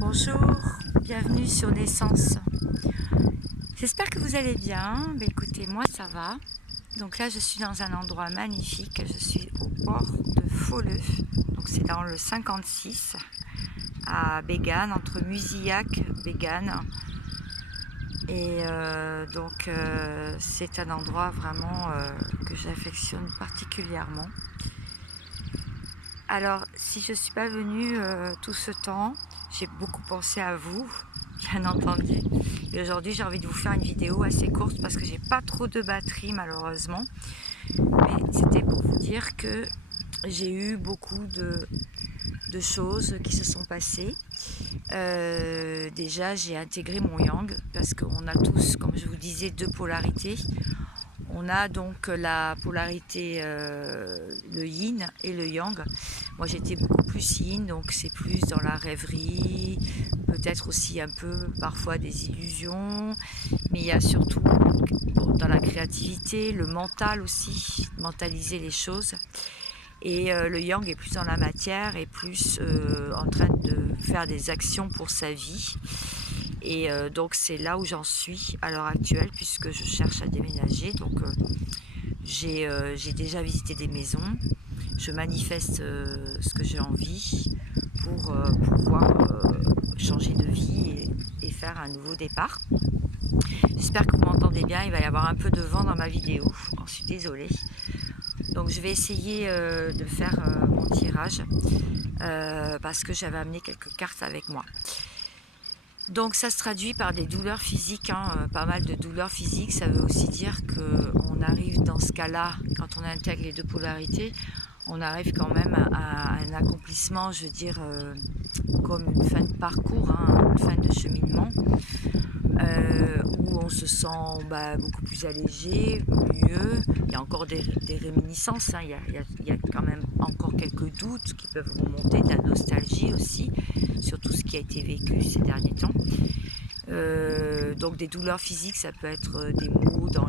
Bonjour, bienvenue sur Naissance. J'espère que vous allez bien. Écoutez, moi ça va. Donc là je suis dans un endroit magnifique. Je suis au port de Folleux. Donc c'est dans le 56 à Bégane, entre Musillac et Bégane. Et c'est un endroit vraiment que j'affectionne particulièrement. Alors, si je ne suis pas venue tout ce temps, j'ai beaucoup pensé à vous, bien entendu. Et aujourd'hui, j'ai envie de vous faire une vidéo assez courte parce que j'ai pas trop de batterie malheureusement. Mais c'était pour vous dire que j'ai eu beaucoup de choses qui se sont passées. Déjà, j'ai intégré mon yang parce qu'on a tous, comme je vous disais, deux polarités. On a donc la polarité, le yin et le yang. Moi j'étais beaucoup plus yin, donc c'est plus dans la rêverie, peut-être aussi un peu parfois des illusions, mais il y a surtout dans la créativité, le mental aussi, mentaliser les choses. Et le yang est plus dans la matière et plus en train de faire des actions pour sa vie. Et donc c'est là où j'en suis à l'heure actuelle puisque je cherche à déménager. Donc j'ai déjà visité des maisons. Je manifeste ce que j'ai envie pour pouvoir changer de vie et faire un nouveau départ. J'espère que vous m'entendez bien. Il va y avoir un peu de vent dans ma vidéo. Je suis désolée. Donc je vais essayer de faire mon tirage parce que j'avais amené quelques cartes avec moi. Donc ça se traduit par des douleurs physiques, pas mal de douleurs physiques. Ça veut aussi dire qu'on arrive dans ce cas-là, quand on intègre les deux polarités, on arrive quand même à un accomplissement, je veux dire, comme une fin de parcours, une fin de cheminement, où on se sent beaucoup plus allégé, mieux. Il y a encore des réminiscences, il y a quand même encore quelques doutes qui peuvent remonter, de la nostalgie aussi, sur tout ce qui a été vécu ces derniers temps. Donc des douleurs physiques, ça peut être des maux dans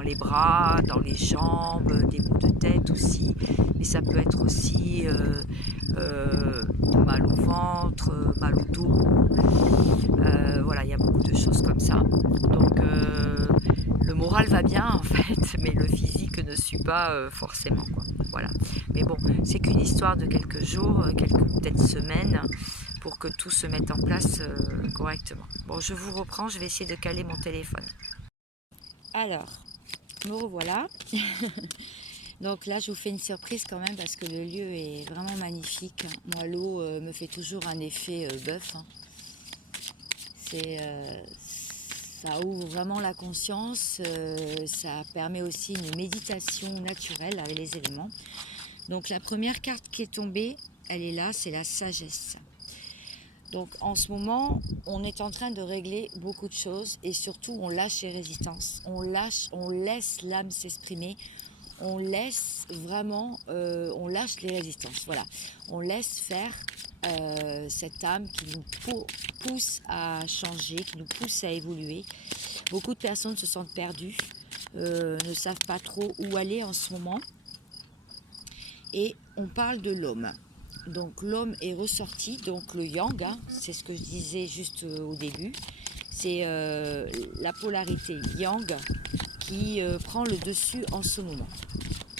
les bras, dans les jambes, des maux de tête aussi, mais ça peut être aussi mal au ventre, mal au dos, voilà, il y a beaucoup de choses comme ça. Donc le moral va bien en fait, mais le physique ne suit pas forcément, quoi. Voilà. Mais bon, c'est qu'une histoire de quelques jours, peut-être semaines, pour que tout se mette en place correctement. Bon, je vous reprends, je vais essayer de caler mon téléphone. Alors, me revoilà. Donc là, je vous fais une surprise quand même parce que le lieu est vraiment magnifique. Moi, l'eau me fait toujours un effet bœuf. Ça ouvre vraiment la conscience, ça permet aussi une méditation naturelle avec les éléments. Donc la première carte qui est tombée, elle est là, c'est la sagesse. Donc en ce moment, on est en train de régler beaucoup de choses et surtout on lâche les résistances, on laisse l'âme s'exprimer, on laisse vraiment, on lâche les résistances, voilà. On laisse faire cette âme qui nous pousse à changer, qui nous pousse à évoluer. Beaucoup de personnes se sentent perdues, ne savent pas trop où aller en ce moment. Et on parle de l'homme. Donc l'homme est ressorti, donc le yang, c'est ce que je disais juste au début, c'est la polarité yang qui prend le dessus en ce moment.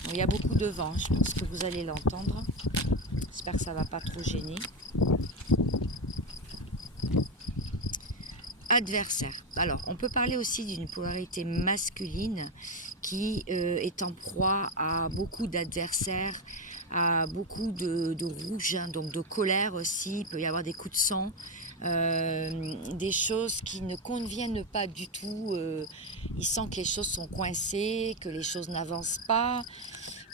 Donc, il y a beaucoup de vent, je pense que vous allez l'entendre, j'espère que ça ne va pas trop gêner. Adversaire. Alors, on peut parler aussi d'une polarité masculine qui est en proie à beaucoup d'adversaires, à beaucoup de rouge, donc de colère aussi. Il peut y avoir des coups de sang, des choses qui ne conviennent pas du tout. Il sent que les choses sont coincées, que les choses n'avancent pas.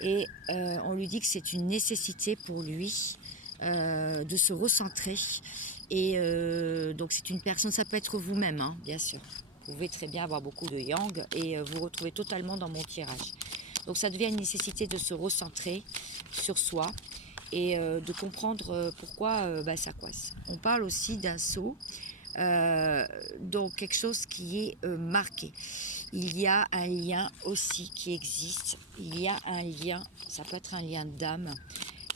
Et on lui dit que c'est une nécessité pour lui de se recentrer. Et donc c'est une personne, ça peut être vous-même, bien sûr. Vous pouvez très bien avoir beaucoup de yang et vous retrouvez totalement dans mon tirage. Donc ça devient une nécessité de se recentrer sur soi et de comprendre pourquoi ça coince. On parle aussi d'un saut, donc quelque chose qui est marqué. il y a un lien aussi qui existe. Il y a un lien, ça peut être un lien d'âme,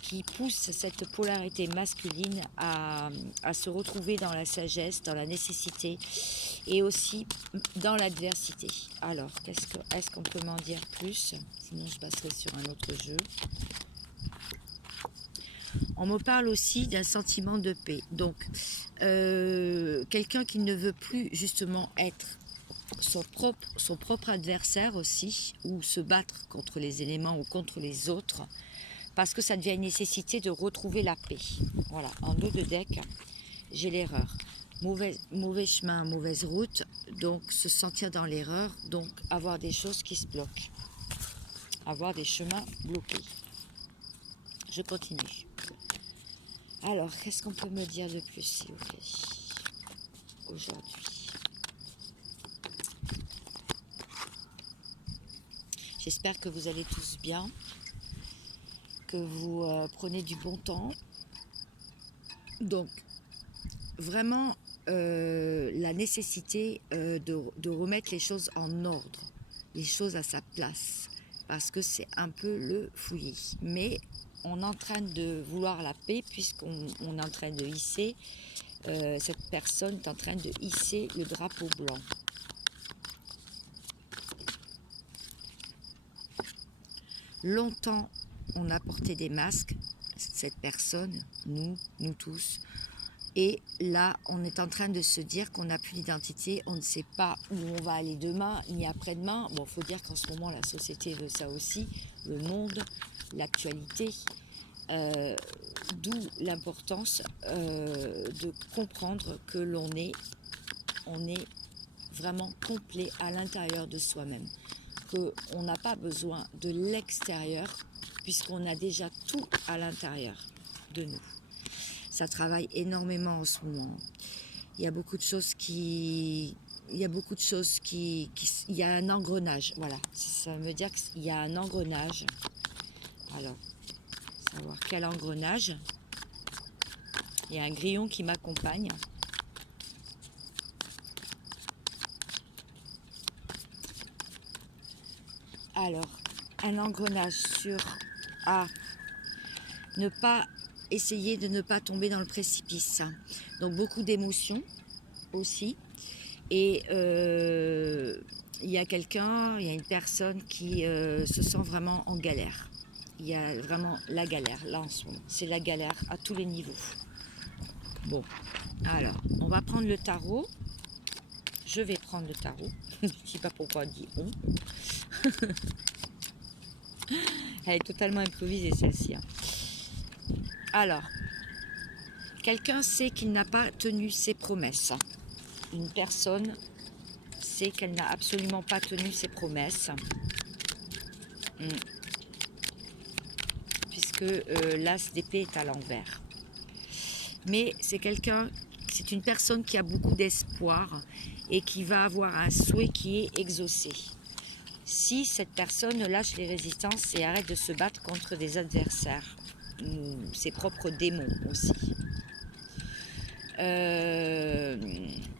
qui pousse cette polarité masculine à se retrouver dans la sagesse, dans la nécessité et aussi dans l'adversité. Alors, est-ce qu'on peut m'en dire plus? Sinon, je passerai sur un autre jeu. On me parle aussi d'un sentiment de paix. Donc, quelqu'un qui ne veut plus justement être son propre adversaire aussi, ou se battre contre les éléments ou contre les autres, parce que ça devient une nécessité de retrouver la paix. Voilà, en dos de deck, j'ai l'erreur. Mauvais chemin, mauvaise route, donc se sentir dans l'erreur, donc avoir des choses qui se bloquent, avoir des chemins bloqués. Je continue. Alors, qu'est-ce qu'on peut me dire de plus, s'il vous plaît, aujourd'hui? J'espère que vous allez tous bien, que vous prenez du bon temps. Donc, vraiment, la nécessité de remettre les choses en ordre, les choses à sa place, parce que c'est un peu le fouillis. Mais on est en train de vouloir la paix, puisqu'on est en train de hisser, cette personne est en train de hisser le drapeau blanc. Longtemps, on a porté des masques, cette personne, nous tous. Et là, on est en train de se dire qu'on n'a plus d'identité, on ne sait pas où on va aller demain, ni après-demain. Bon, il faut dire qu'en ce moment, la société veut ça aussi, le monde, l'actualité. D'où l'importance de comprendre que on est vraiment complet à l'intérieur de soi-même. Qu'on n'a pas besoin de l'extérieur, puisqu'on a déjà tout à l'intérieur de nous. Ça travaille énormément en ce moment. Il y a beaucoup de choses il y a un engrenage, voilà. Ça veut dire qu'il y a un engrenage. Alors, savoir quel engrenage. Il y a un grillon qui m'accompagne. Alors, un engrenage sur ne pas essayer de ne pas tomber dans le précipice. Donc beaucoup d'émotions aussi. Et il y a une personne qui se sent vraiment en galère. Il y a vraiment la galère, là en ce moment. C'est la galère à tous les niveaux. Bon, alors, on va prendre le tarot. Je vais prendre le tarot. Je ne sais pas pourquoi on dit on. Elle est totalement improvisée, celle-ci. Hein. Alors, quelqu'un sait qu'il n'a pas tenu ses promesses. Une personne sait qu'elle n'a absolument pas tenu ses promesses. Puisque l'as d'épée est à l'envers. Mais c'est une personne qui a beaucoup d'espoir et qui va avoir un souhait qui est exaucé. Si cette personne lâche les résistances et arrête de se battre contre des adversaires, ou ses propres démons aussi.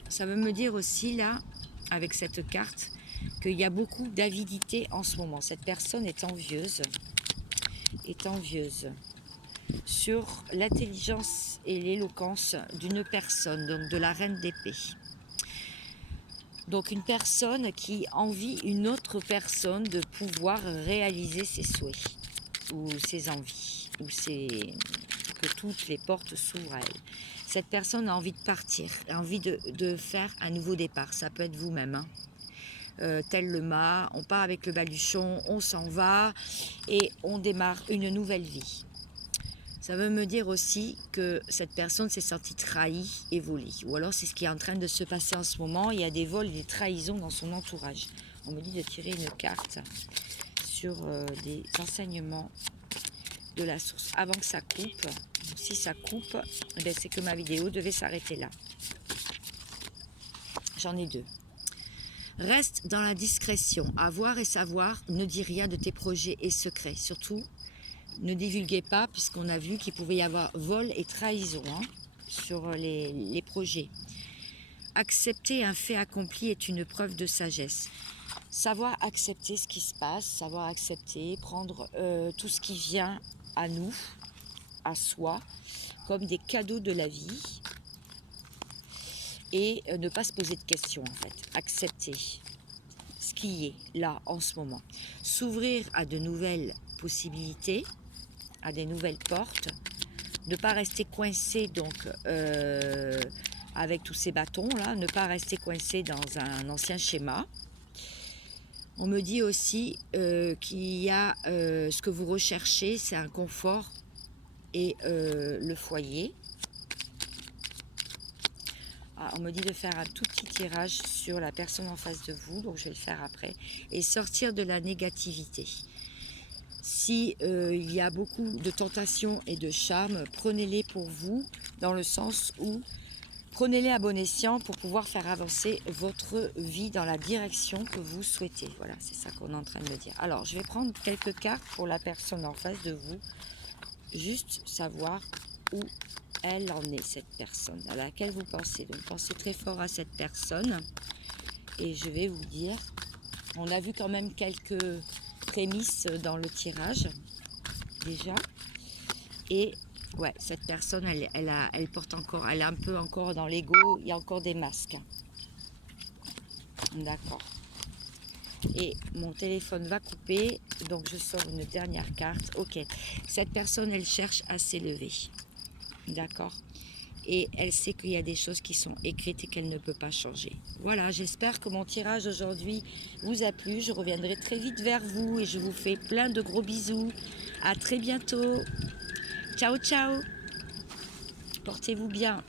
Ça veut me dire aussi là, avec cette carte, qu'il y a beaucoup d'avidité en ce moment. Cette personne est envieuse sur l'intelligence et l'éloquence d'une personne, donc de la reine d'épée. Donc une personne qui envie une autre personne de pouvoir réaliser ses souhaits ou ses envies, ou que toutes les portes s'ouvrent à elle. Cette personne a envie de partir, a envie de faire un nouveau départ. Ça peut être vous-même, hein. Tel le mât, on part avec le baluchon, on s'en va et on démarre une nouvelle vie. Ça veut me dire aussi que cette personne s'est sentie trahie et volée. Ou alors c'est ce qui est en train de se passer en ce moment. Il y a des vols et des trahisons dans son entourage. On me dit de tirer une carte sur des enseignements de la source avant que ça coupe. Si ça coupe, c'est que ma vidéo devait s'arrêter là. J'en ai deux. Reste dans la discrétion. Avoir et savoir, ne dis rien de tes projets et secrets. Surtout, ne divulguez pas, puisqu'on a vu qu'il pouvait y avoir vol et trahison sur les projets. accepter un fait accompli est une preuve de sagesse. Savoir accepter ce qui se passe, savoir accepter, prendre tout ce qui vient à nous, à soi, comme des cadeaux de la vie, et ne pas se poser de questions en fait. Accepter ce qui est là en ce moment. S'ouvrir à de nouvelles possibilités, à des nouvelles portes. Ne pas rester coincé donc avec tous ces bâtons là, ne pas rester coincé dans un ancien schéma. On me dit aussi qu'il y a ce que vous recherchez, c'est un confort et le foyer. Ah, on me dit de faire un tout petit tirage sur la personne en face de vous, donc je vais le faire après, et sortir de la négativité. Si il y a beaucoup de tentations et de charmes, prenez-les pour vous, dans le sens où prenez-les à bon escient pour pouvoir faire avancer votre vie dans la direction que vous souhaitez. Voilà, c'est ça qu'on est en train de me dire. Alors, je vais prendre quelques cartes pour la personne en face de vous, juste savoir où elle en est, cette personne à laquelle vous pensez. Donc, pensez très fort à cette personne et je vais vous dire, on a vu quand même quelques prémices dans le tirage déjà, et ouais, cette personne elle porte encore, elle est un peu encore dans l'ego, il y a encore des masques, d'accord. Et mon téléphone va couper, donc je sors une dernière carte. Ok, cette personne elle cherche à s'élever, d'accord, et elle sait qu'il y a des choses qui sont écrites et qu'elle ne peut pas changer. Voilà, j'espère que mon tirage aujourd'hui vous a plu. Je reviendrai très vite vers vous et je vous fais plein de gros bisous. À très bientôt. Ciao, ciao. Portez-vous bien.